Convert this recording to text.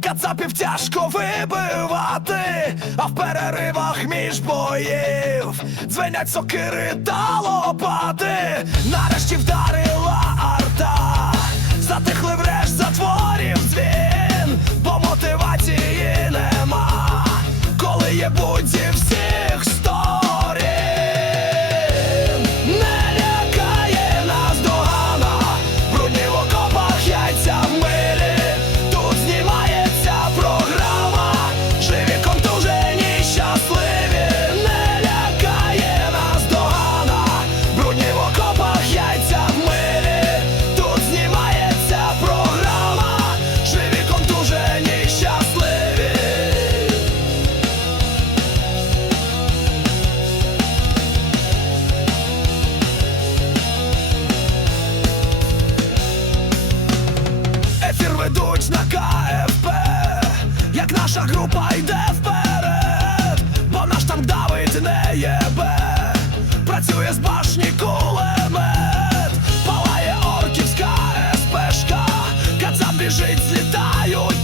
кацапів тяжко вибивати, а в переривах між боїв дзвенять сокири та лопати. Нарешті вдарила ведуть на КФП, як наша група йде вперед, бо наш танк давить не єбе, працює з башні кулемет, палає орківська СПшка, кацап біжить, злітає.